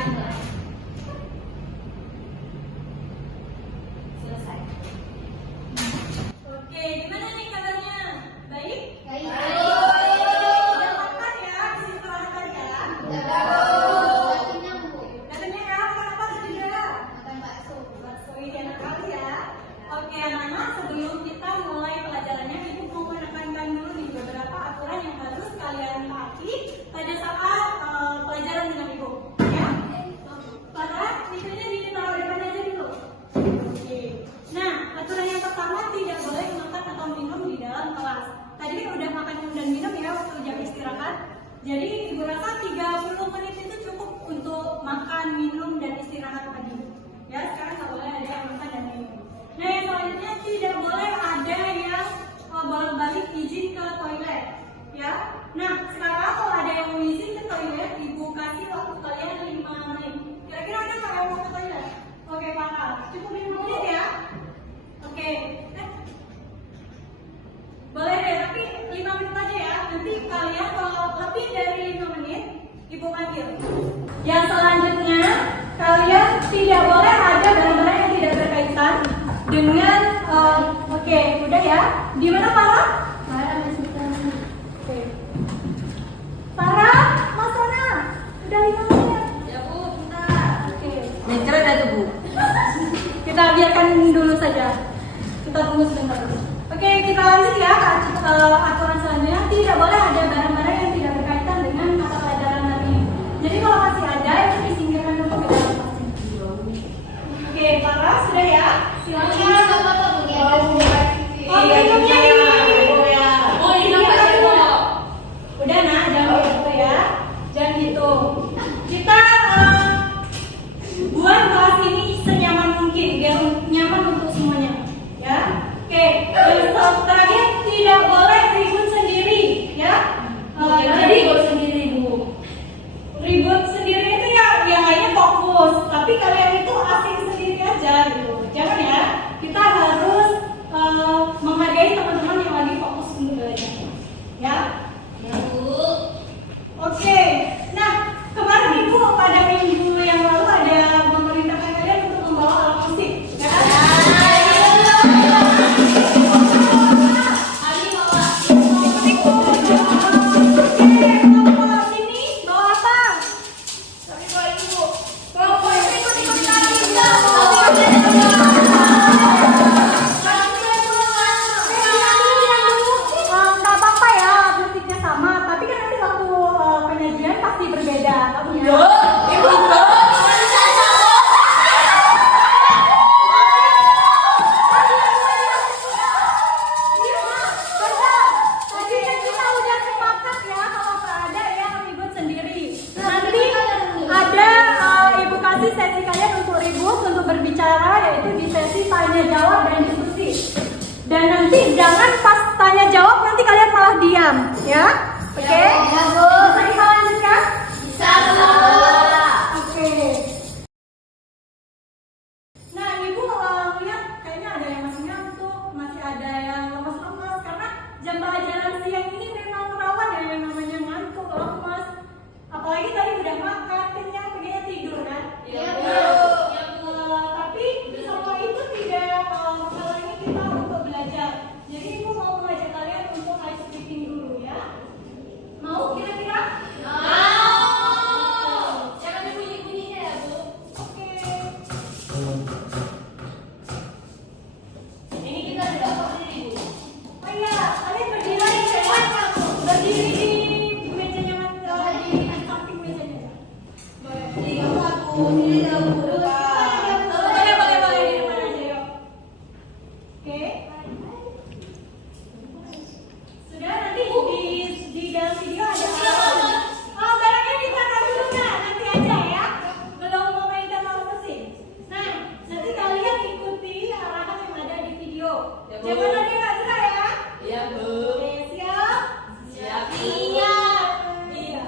Selesai. Oke, gimana nih kabarnya? Baik? Baik. Udah makan ya? Isi istirahat tadi ya? Katanya ya, kenapa juga? Bakso ini enak kali ya. Oke anak-anak, sebelum kita mulai pelajarannya, Ibu mau menekankan dulu nih beberapa aturan yang harus kalian taati pada saat pelajaran dengan Ibu. Ya? Para misalnya ditaruh di depan aja dulu. Oke. Nah, aturan yang pertama tidak boleh makan atau minum di dalam kelas. Tadi kan udah makan dan minum ya waktu jam istirahat. Jadi Ibu rasa 30 menit itu cukup untuk makan, minum, dan istirahat pagi. Ya, sekarang nggak boleh ada yang makan dan minum. Nah, yang selanjutnya tidak boleh ada yang bolak-balik izin ke toilet. Ya. Nah, sekarang kalau ada yang mau izin ke toilet, Ibu kasih waktu kalian 5 menit. Kira-kira ada nggak yang mau ke toilet? Oke, Pak. Cukup 5 menit ya. Oke. Boleh deh, tapi 5 menit aja ya. Nanti kalian kalau lebih dari 5 menit, Ibu panggil. Yang selanjutnya, kalian tidak boleh ada barang-barang yang tidak berkaitan dengan oke, udah ya. Di mana Farah? Oke. Farah, Mas Ona, udah 5 menit. Ya Bu, bentar. Oke. Mencret ada tuh Bu. Kita biarkan dulu saja. Kita tunggu sebentar. Oke, kita lanjut ya ke aturan selanjutnya. Tidak boleh ada barang-barang yang tidak berkaitan dengan mata pelajaran hari ini. Jadi kalau masih ada, itu disingkirkan dulu ke dalam kelasnya. Oke, Farah sudah ya? Silakan. Oh, minumnya ini. Oh, ini apa sih Bu? Udah nah, jangan gitu ya. Jangan gitu. Kita buat kelas ini senyaman mungkin biar nyaman untuk semuanya. Ya. Oke, yang terakhir tidak boleh ribut sendiri, ya. Jadi sendiri Bu. ribut sendiri itu ya yang lainnya fokus, tapi kalian itu asing sendiri aja gitu. Jangan ya. Kita harus menghargai teman-teman yang lagi fokus untuk belajar. Ya. Ya Bu. Oke. Nah, kemarin Ibu pada minggu yang lalu ada memerintahkan kalian untuk membawa alat musik, ya kan? Sesi kalian untuk ribut, untuk berbicara, yaitu di sesi tanya jawab dan diskusi. Dan nanti jangan pas tanya jawab nanti kalian malah diam, ya? Oke? Ya, Bu. Bisa kita lanjutkan? Bisa Bu. Oke. Nah, Ibu lihat kayaknya ada yang masih ngantuk, masih ada yang lemas-lemas karena jam pelajaran siang ini memang rawan ya yang namanya ngantuk, lemas. Apalagi tadi udah makan, kenyang, pengennya tidur kan? Iya, Bu. Tapi semua itu tidak menghalangi kita untuk belajar. Jadi Ibu mau mengajak kalian untuk ice breathing dulu ya. Mau kira-kira? Mau. Jangan ada bunyi-bunyinya ya Bu. Oke. Ini kita sudah berdiri Bu. Oh iya, kalian berdiri ya. Berdiri di mejanya di samping mejanya. Jadi kamu aku ini dahulu. Boleh di depan aja yuk. Oke. Sudah nanti di dalam video ada oh barangnya ditaruh dulu nggak? Nanti aja ya. Belum memainkan alat mesin. Nah, nanti kalian ikuti arahan yang ada di video. Ya, Bu. Jangan ada yang nggak suka ya. Iya Bu. Oke, siap? Siap. Iya. Iya.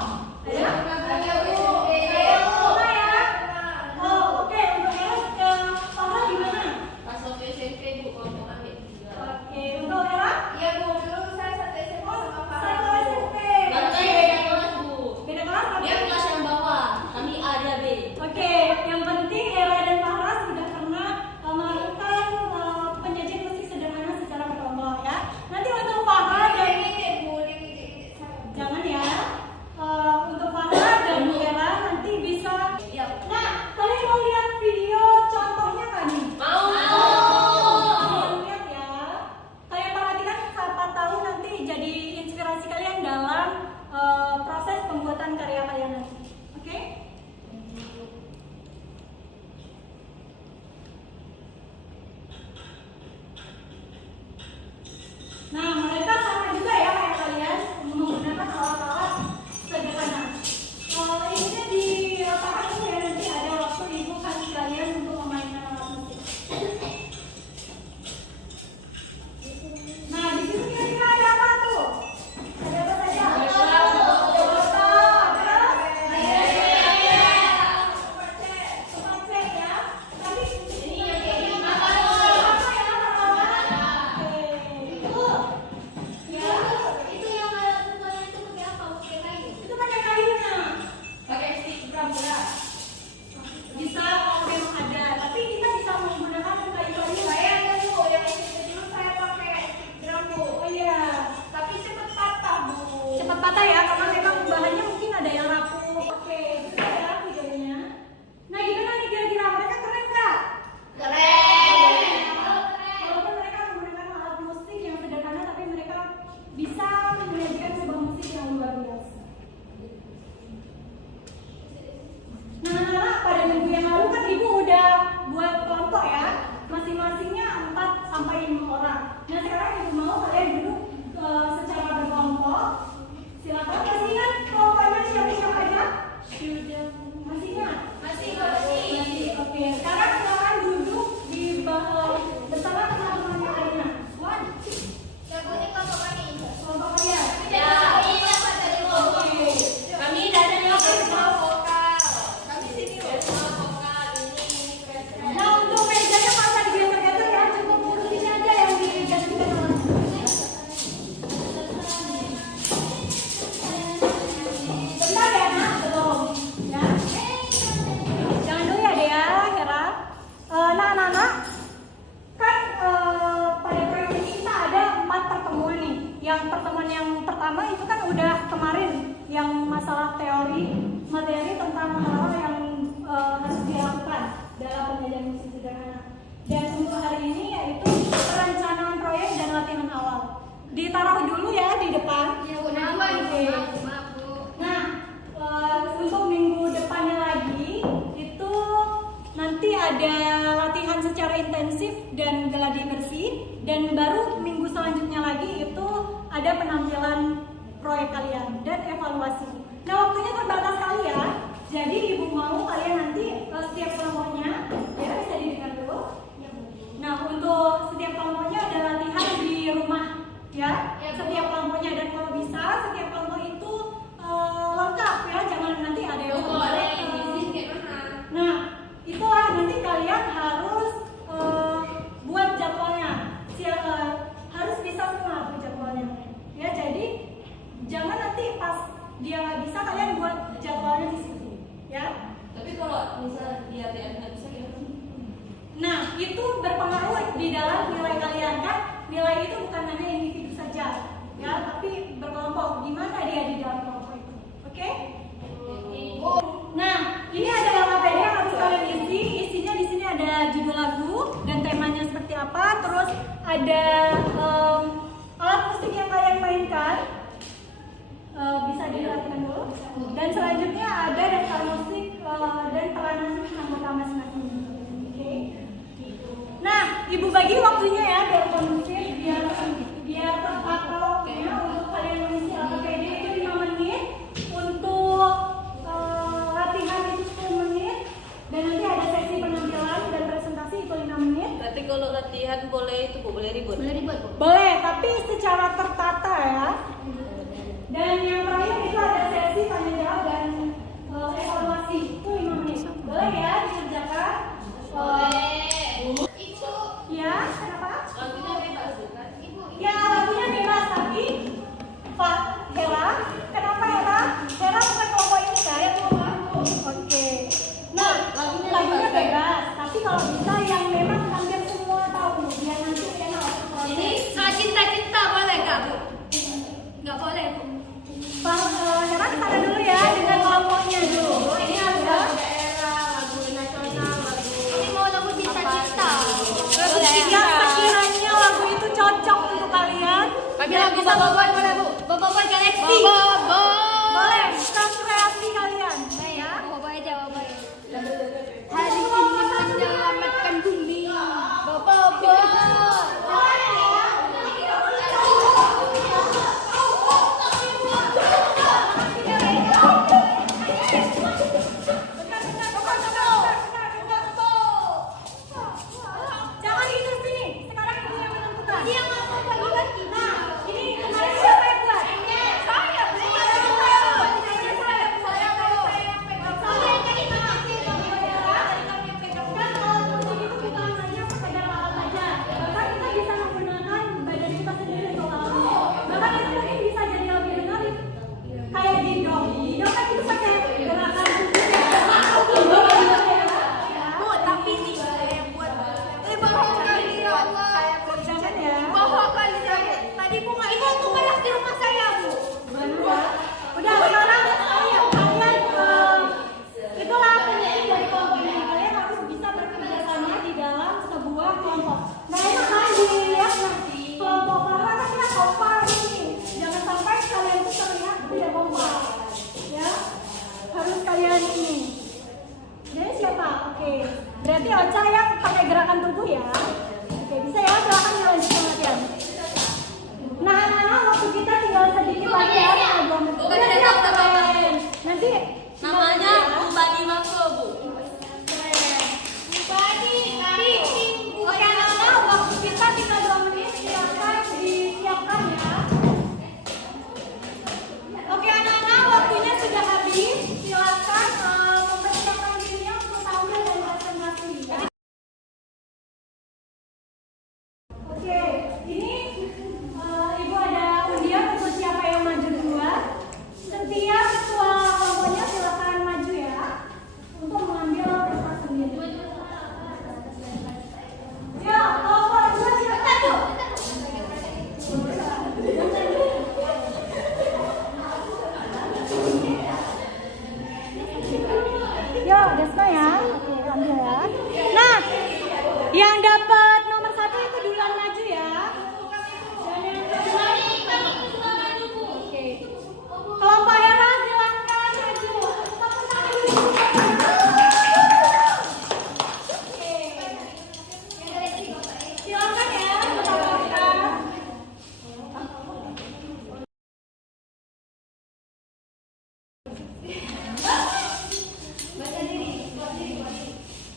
Ada? Ada, Bu. Ada Farah ya? Oh, oke. Untuk Era Farah gimana? Pas waktu SMP, Bu, kelompok kami. Oke, untuk Era? Iya, Bu. Dulu saya satu SMP sama Farah. Satu SMP. Baru saya beda kelas, Bu. Beda kelas tapi? Dia kelas yang bawah. Kami A, dia B. Oke, yang penting Era dan Farah sudah pernah melakukan penyajian musik sederhana secara berkelompok ya. Nanti untuk Farah dan jangan ya. Untuk Farah dan Era nanti bisa. Iya. Nah, kalian mau lihat video contohnya kan nih? Mau. Kalian lihat ya. Kalian perhatikan, siapa tahu nanti jadi inspirasi kalian dalam proses pembuatan karya kalian nanti. Oke? Nah, mereka sama juga ya kayak kalian menggunakan alat-alat sederhana. Ini di lapangan tuh ya nanti ada waktu ibu kasih kalian untuk memainkan alat musik. Nah, di sini kira-kira ada apa tuh? Ada apa saja? Ada gitar, ada super cek ya. Tapi ini apa ya? Oke. Itu yang ada tulisannya itu pakai apa? Pakai kayu. Itu pakai kayunya. Pakai stick pura-pura. Bisa kalau memang ada, tapi kita bisa menggunakan kayu-kayu. Saya ada, Bu, yang itu dulu saya pakai stick drum, Bu. Oh iya, Tapi cepat patah, Bu. cepat patah ya karena memang bahannya mungkin ada yang rapuh. Oke, itu ya videonya. Nah, gimana nih kira-kira mereka keren nggak? Keren. Walaupun mereka menggunakan alat musik yang sederhana, tapi mereka bisa menyajikan sebuah musik yang luar biasa. Nah, anak-anak, pada minggu yang lalu kan ibu udah buat kelompok ya, masing-masingnya 4 sampai 5 orang. Nah, sekarang ibu mau kalian duduk secara berkelompok. Silakan, masih ingat kelompoknya siapa-siapa aja? Sudah. Masih ingat? Masih. Oke, sekarang silakan duduk di bersama teman-teman yang lainnya. Lagunya kelompok kami. Kelompok kalian. Ya, ini apa tadi, Bu? Kami datang yang vokal. Kami sini, Bu. Vokal ini keren. Nah, untuk mejanya nggak usah digeser-geser ya, cukup kursinya aja yang digantikan orang. Bentar ya, Nak, belum. Ya. Jangan dulu ya, Dea, Hera. Nah, anak-anak, kan pada proyek ini kita ada 4 pertemuan nih. Yang pertemuan yang pertama itu kan udah kemarin, yang masalah teori, materi tentang hal yang harus dilakukan dalam penyajian musik sederhana. Dan untuk hari ini yaitu perencanaan proyek dan latihan awal. Ditaruh dulu ya di depan. Ya, Bu. Nama, Oke. Maaf, Bu. Nah, untuk minggu depannya lagi itu nanti ada latihan secara intensif dan gladi bersih, dan baru minggu selanjutnya lagi itu ada penampilan proyek kalian dan evaluasi. Nah, waktunya terbatas sekali ya. Jadi ibu mau kalian nanti setiap kelompoknya ya bisa didengar dulu. Nah, untuk setiap kelompoknya ada latihan di rumah ya. Setiap kelompoknya, dan kalau bisa setiap kelompok itu lengkap ya, jangan nanti ada yang Nah, itulah nanti kalian harus buat jadwalnya. Harus bisa semua tuh jadwalnya. Ya, jadi jangan nanti pas dia nggak bisa kalian buat jadwalnya di situ. Ya. Tapi kalau misal dia nggak bisa gimana? Nah, itu berpengaruh di dalam nilai kalian kan. Nilai itu bukan hanya individu saja, ya, tapi berkelompok. Gimana dia di dalam kelompok itu? Oke? Nah, ini ada LKPD yang harus kalian isi. Isinya di sini ada judul lagu dan temanya seperti apa. Terus ada alat musik yang kalian mainkan. Bisa diperhatikan dulu. Dan selanjutnya ada daftar musik dan peranan anggota masing-masing. Oke. Nah, ibu bagi waktunya ya biar kondusif, biar tepat waktunya untuk kalian mengisi LKPD itu 5 menit, untuk latihan itu 10 menit, dan nanti ada sesi penampilan dan presentasi itu 5 menit. Berarti kalau latihan boleh itu, Bu, boleh ribut. Boleh, tapi secara tertata ya. Dan yang terakhir itu ada sesi tanya bisa Boboiboy boleh Bu. Boboiboy Galaxy. Boleh, kreasi kalian. Ya, Boboiboy aja Boboiboy. Hari ini menyelamatkan bumi. Boboiboy. Jangan itu sini. Sekarang ibu yang menentukan. Dia nggak mau bagi-bagi. Nah, ini kemarin siapa yang buat? Saya Bu. Bu, tapi ini saya yang buat. Bohong kali ya Allah. Bohong kali saya. Tadi Bu nggak itu aku beras di rumah saya Bu. Udah sekarang kalian itulah penting dari kelompok ini. Kalian harus bisa bekerja sama di dalam sebuah kelompok. Nah enak kan dilihat nanti kelompok karena kita kompak ini. Jangan sampai kalian itu terlihat tidak kompak. Ya harus kalian ini. Jadi siapa? Oke. Berarti Ocha yang pakai gerakan tubuh ya. Oke bisa ya silakan dilanjutkan latihan. Nah, waktu kita tinggal sedikit lagi ya. Udah siap teman-teman. Nanti Namanya Bu Bani Mako Bu. Oke anak-anak, waktu kita tinggal 2 menit. Silakan disiapkan ya. Oke anak-anak, waktunya sudah habis. Silakan mempersiapkan dirinya untuk tampil dan presentasi. Oke, ini Ibu ada undian untuk siapa yang maju duluan. Setiap ketua kelompoknya silakan maju ya untuk mengambil kertas sendiri. Ya, kelompok 2 silakan tuh. Yo, Desma ya. Oke, ambil ya. Nah, yang dapat nomor 1 itu duluan maju ya. Oke. Kelompok Hera silakan maju. Oke. Silakan ya.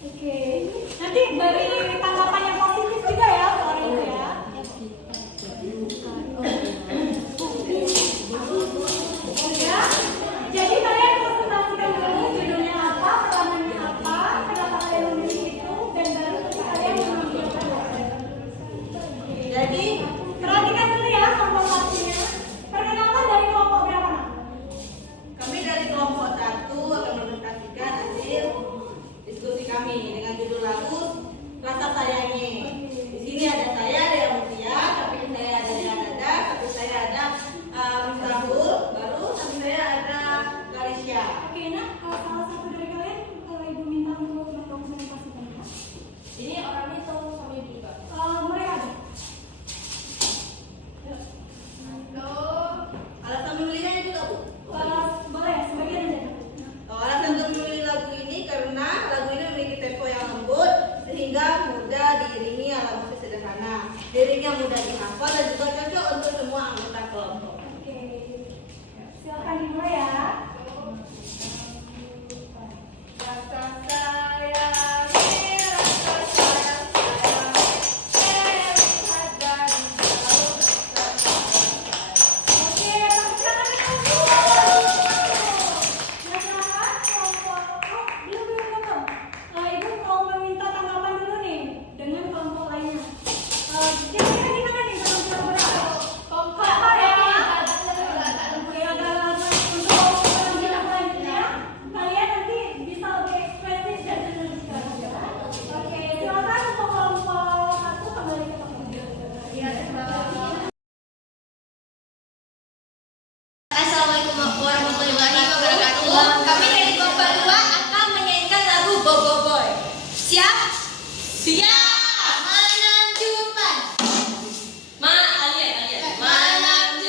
Oke. Nanti beri tanggapan yang positif juga ya ke orang itu ya. Ya. Jadi kalian presentasikan dulu judulnya apa, pertanyaannya apa, kenapa kalian memilih itu, dan baru nanti kalian menampilkan. Jadi perhatikan dulu ya kelompok satunya. Perkenalkan dari kelompok berapa nak? Kami dari kelompok 1 akan mempresentasikan hasil diskusi kami dengan judul lagu Rasa Sayangi. Di sini ada saya, ada yang Mutia, samping saya ada yang Nada, samping saya ada Mustahul, baru samping saya ada Garisya. Oke nak, salah satu dari kalian kalau ibu minta untuk mempresentasikan ya. Ini orangnya tahu kami juga. Mereka ada. Alasan memilihnya juga Bu. Boleh, sebagian aja. Alasan untuk memilih lagu ini karena lagu ini memiliki tempo yang lembut sehingga mudah diiringi ala musik sederhana. Liriknya mudah dihafal dan juga cocok untuk semua anggota kelompok. Oke. Silakan dimulai ya. Rasa sayang, rasa sayang, lihat dari jauh. Oke, tepuk tangan dulu. Nah, silakan kelompok. Oh, belum. Ibu mau meminta tanggapan dulu nih dengan kelompok lainnya. Kira-kira gimana nih dalam kolaborasi? Kompak ya. ya. Siap. Menunjukkan. Alian.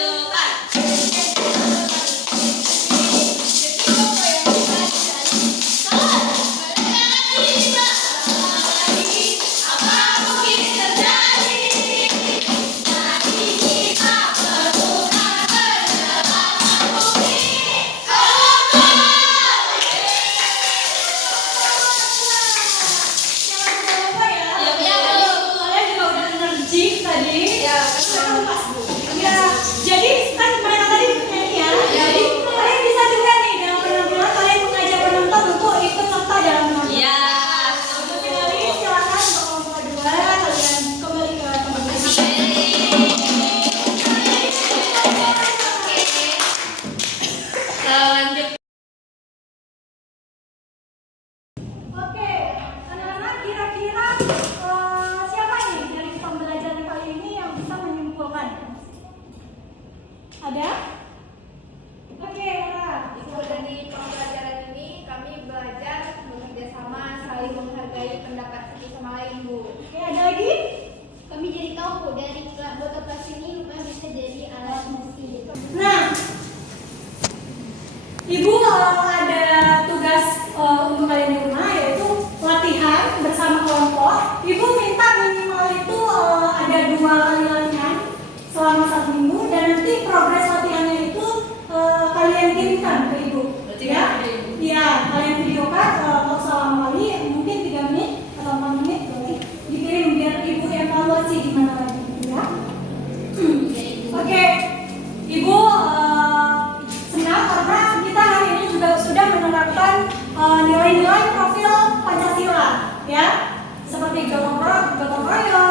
Ada? Oke, Laura. Ibu, dari pembelajaran ini kami belajar bekerja sama, saling menghargai pendapat satu sama lain, Bu. Oke, ada lagi? Kami jadi tahu, Bu, dari botol plastik ini rupanya bisa jadi alat musik. Nah, Ibu ada tugas untuk kalian di rumah, yaitu latihan bersama kelompok. Ibu minta minimal itu ada 2 kali latihan selama 1 minggu, dan nanti progres latihannya itu kalian kirimkan ke Ibu. Ya, iya, kalian videokan kalau selama kali mungkin 3 menit atau 4 menit, boleh dikirim biar Ibu evaluasi gimana lagi, ya. Oke, Ibu senang karena kita hari ini juga sudah menerapkan nilai-nilai profil Pancasila, ya, seperti gotong royong,